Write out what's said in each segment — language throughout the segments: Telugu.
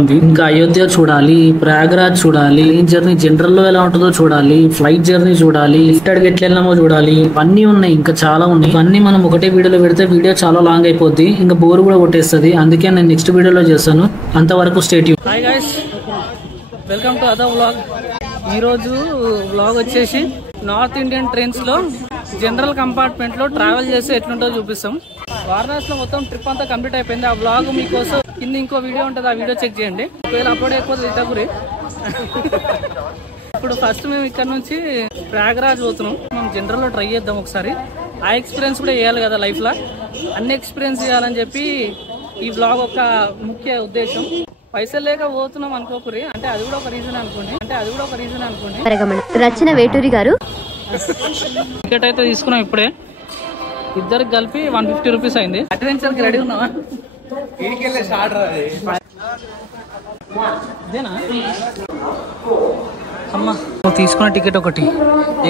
ఇంకా అయోధ్య చూడాలి, ప్రయాగరాజ్ చూడాలి, జర్నీ జనరల్ లో ఎలా ఉంటుందో చూడాలి, ఫ్లైట్ జర్నీ చూడాలి, లిఫ్ట్ అడిగి ఎట్లా వెళ్ళామో చూడాలి. ఇవన్నీ ఉన్నాయి, ఇంకా చాలా ఉన్నాయి. ఇవన్నీ మనం ఒకటే వీడియోలో పెడితే వీడియో చాలా లాంగ్ అయిపోద్ది, ఇంకా బోర్ కూడా కొట్టేస్తుంది. అందుకే నేను నెక్స్ట్ వీడియోలో చేస్తాను. అంతవరకు stay tune. Hi guys, welcome to other vlog. ఈ రోజు వ్లాగ్ వచ్చేసి నార్త్ ఇండియన్ ట్రైన్స్ లో జనరల్ కంపార్ట్మెంట్ లో ట్రావెల్ చేస్తే ఎట్లుంటో చూపిస్తాం. వారణాసిలో మొత్తం ట్రిప్ అంతా కంప్లీట్ అయిపోయింది. ఆ వ్లాగ్ మీకోసం కింద ఇంకో వీడియో ఉంటుంది, ఆ వీడియో చెక్ చేయండి. ఒకవేళ అప్లోడ్ అయిపోతుంది ఇటగురి. ఇప్పుడు ఫస్ట్ మేము ఇక్కడ నుంచి ప్రయాగరాజ్ పోతున్నాం. మనం జనరల్ లో ట్రై చేద్దాం ఒకసారి. ఆ ఎక్స్పీరియన్స్ కూడా చేయాలి కదా లైఫ్ లో, అన్ని ఎక్స్పీరియన్స్ చేయాలని చెప్పి ఈ వ్లాగ్ ఒక ముఖ్య ఉద్దేశం. పైసలు లేక పోతున్నాం అనుకోకురి, అంటే అది కూడా ఒక రీజన్ అనుకోండి. రచన వేటూరి గారు టికెట్ అయితే తీసుకున్నాం ఇప్పుడే. ఇద్దరికి కలిపి 150 రూపీస్ అయింది. అడ్వెంచర్ కి రెడీ ఉన్నావా? ఇదేనా అమ్మా, తీసుకున్న టికెట్ ఒకటి,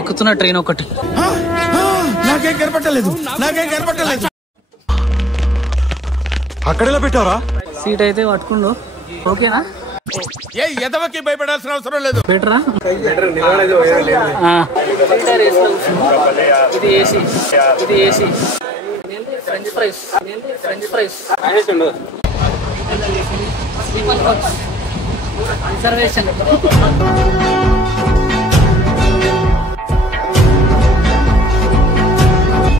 ఎక్కుతున్న ట్రైన్ ఒకటి. నాకేం కనపట్టలేదు. అక్కడెలా పెట్టారా? సీట్ అయితే పట్టుకుండు. ఓకేనా? ఎదవకి భయపడాల్సిన అవసరం లేదు. బెటరా? ఇది ఏసీ, ఫ్రెంచ్ ఫ్రైస్, రిజర్వేషన్.